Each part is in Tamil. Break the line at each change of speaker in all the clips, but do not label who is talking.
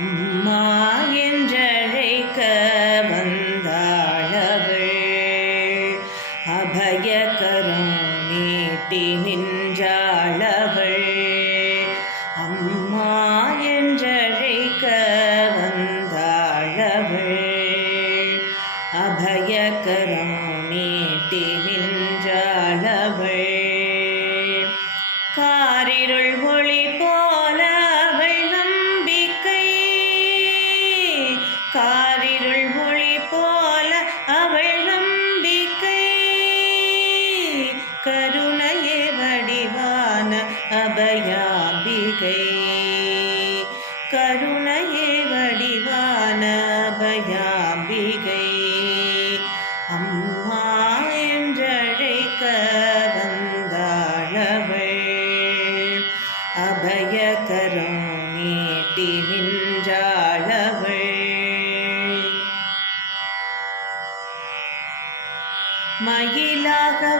அம்மா என்றழைக்க வந்தாளவள். அபயகரம் நீட்டி நின்றாளவள். அம்மா என்றழைக்க வந்தாளவள். அபயகரம் நீட்டி நின்றாளவள். காரிருள் ஒளி போ அபயாம்பிகை கருணையே வடிவான அபயாம்பிகை அம்மா என்றழைக்க வந்தாளவள். அபயகரம் நீட்டி நின்றாளவள். மயிலாக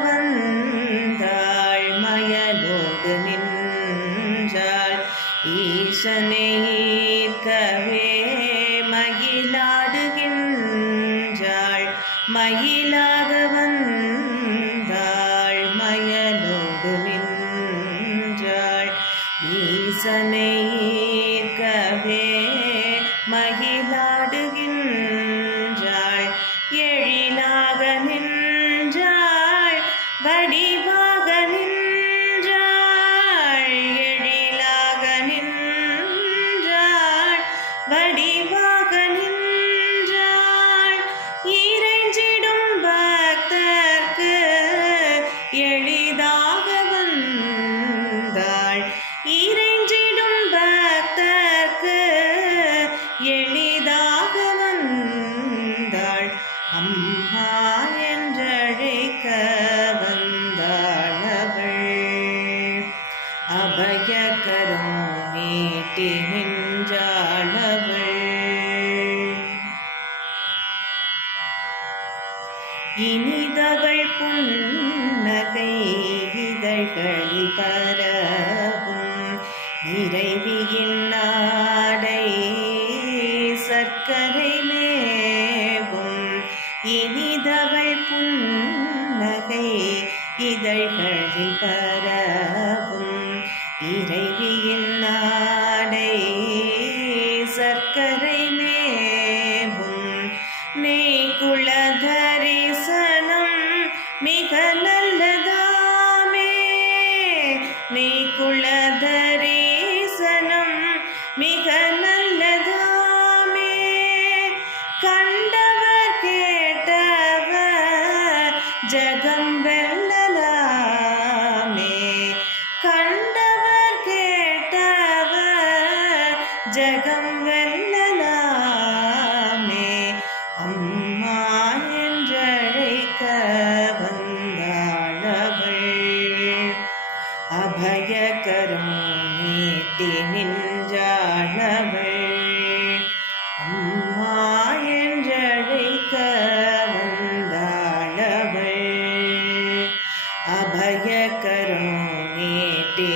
மயிலாக வந்தாள் மயலோடு நின்றாள். ஈசனை ஈர்க்கவே மகிழாடுகின்றாள். எழிலாக நின்றாள் வடிவாக நின்றாள். எழிலாக நின்றாள் வடிவாக நின்றாள் இனிதவள் புன்னகை இதழ்களில் பரவும் இறைவியின் நாடை சர்க்கரை மேவும் இனிதவள் புன்னகை இதழ்களில் பரவும் இறைவியின் நாடை சர்க்கரை மிக நல்லதாமே நெய்குள தரிசனம் மிக நல்லதாமே கண்டவர் கேட்டவர் ஜகம் வெல்லலாமே கண்டவர் கேட்டவர் ஜகம் வெல்லலாமே வந்தாளவள் அபயகரம் நீட்டி